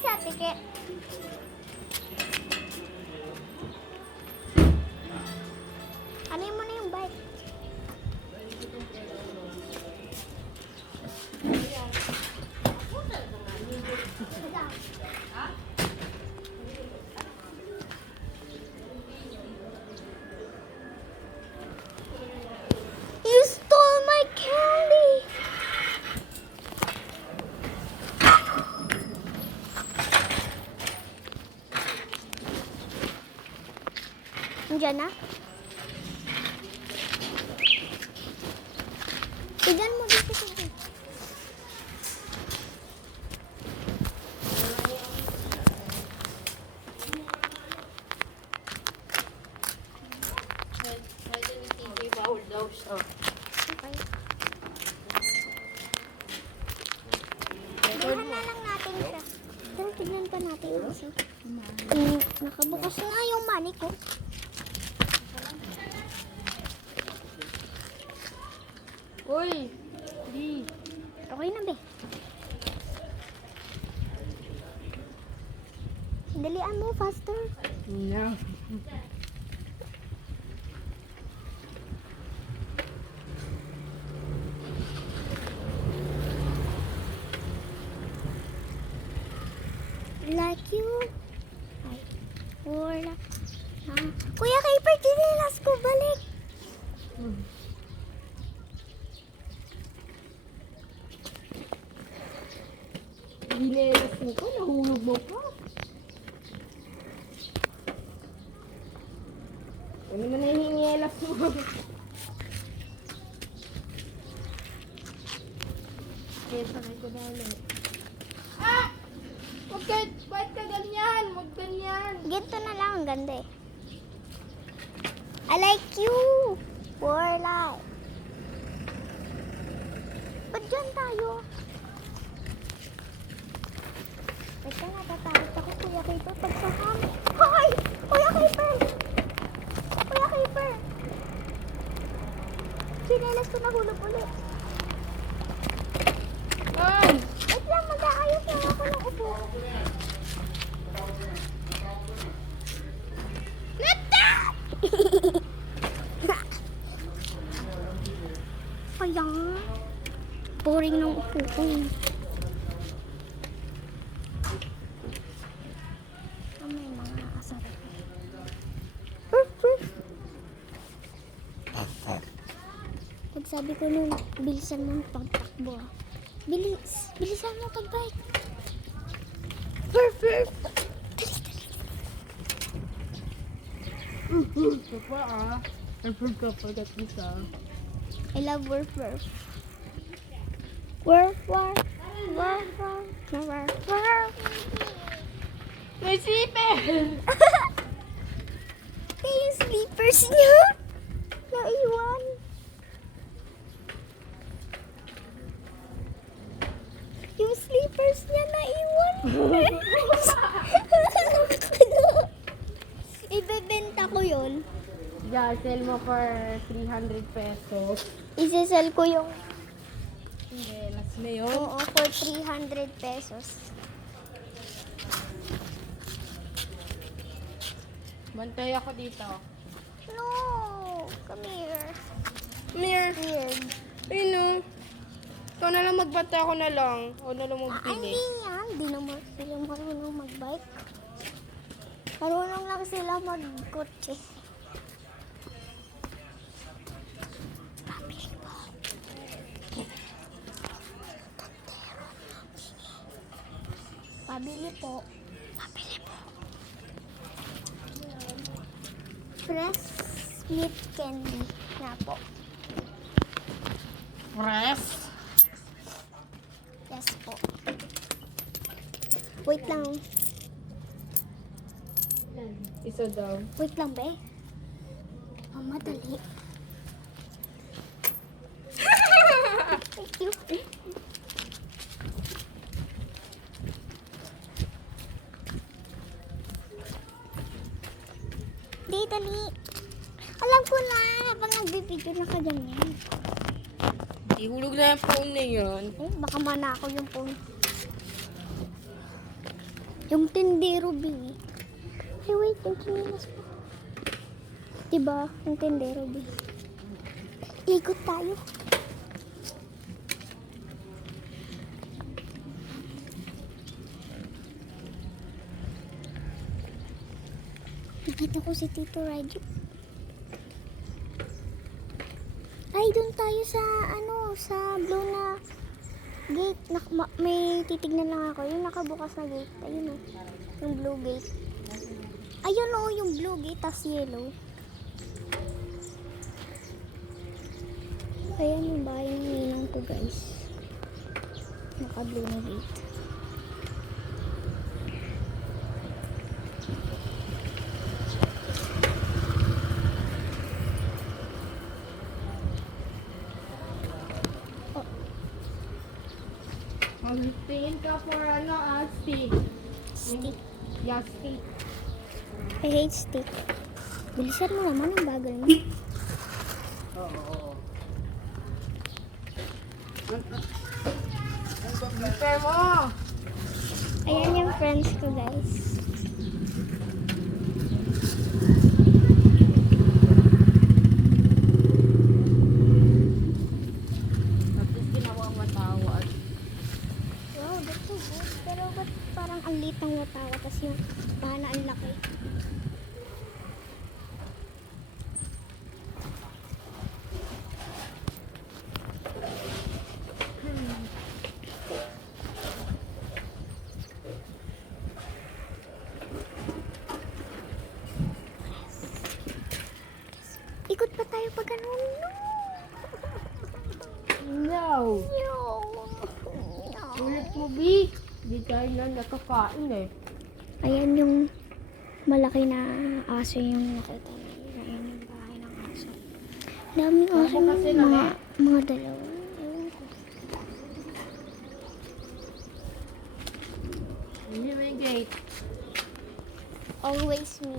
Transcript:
si Ate Ke. Ano mo na yung bike? You stole my candy! Nandiyan na? Tignan mo dito sa dito. Okay. Tignan na lang natin siya. Pero tignan pa natin yung isa. Nakabukas nga yung money ko. Uy! Di! Okay na, be. Dalian mo, faster. No. Like you. Ay, wala. Kuya Kayper, tinilas ko, balik. Ginelas mo ko, nahulog mo pa. Ano na nahihingelas mo? Okay, sakay ko na ulit. Ah! Ba't ka ganyan? Huwag ganyan. Ganito na lang, ang ganda eh. I like you. Wala. Ba't dyan tayo? Ito, natatakot ako, Kuya Kayper. Pagsakam. Hoy! Kuya Kayper! Kuya Kayper! Sinelas ko nahulog ulit. Ay! Wait lang, mag-aayos lang ako ng upo. Nata! Kaya nga. Boring ng upo ko eh. May mga asar. Pagsabi ko nun, bilisan mo ang pagtakbo. Bilisan mo pag-bike. Perfect! Ito pa ah. Napag ka pagat isa. I love worf worf. Worf worf. Worf worf. Worf worf. May sipin! Eh, yung slippers niya. Naiwan. Yung slippers niya naiwan. Ibebenta ko yun. Yeah, sell mo for 300 pesos. Isesell ko yung Ginelas na yun. oo for 300 pesos. Bantay ako dito. No! Come here. Mir! Weird. Ayun o. Ikaw na lang magbantay, ako na lang. O na lang Ah, hindi magpili. yan. Hindi naman sila marunong magbike. Marunong lang sila magkotse. Pabili po. Pabili po. Pabili po. Fresh meat candy na po. Press. Yes po. Wait lang. Isa daw. Wait lang, be. Madali. Thank you. Di, dali. Alam ko na, habang nagbibideo na ka ganyan. Ihulog na yung phone na yun. Eh, baka manakaw yung phone. Yung tindero, B. Ay, wait. Yung kinilas pa. Diba? Yung tindero, B. Ikot tayo. Nakita ko si Tito Radyo. Ay, doon tayo sa, sa blue na gate. May titignan lang ako. Yung nakabukas na gate. Ayun o. Yung blue gate. Ayun o, yung blue gate, tas yellow. Ayan yung bahay ng ninang to, guys. Naka-blue na gate. Magtingin ka for stick. Stick. Yeah, stick. I hate stick. Bilisan mo naman ang bagal mo. Prepare mo! Ayan yung friends ko, guys. Tapos ginawang matawad. Wow, that's so good. Pero ba't parang ang liit ng watawa, tas yung bana ang laki. Ikot pa tayo pag ganun. No! No. Ulit mo, B. Di tayo na nakakain eh. Ayan yung malaki na aso yung nakita namin. Ayan yung bahay ng aso. Daming aso Ano kasi ng mga dalawa. Ewan ko. Hindi may gate. Always me.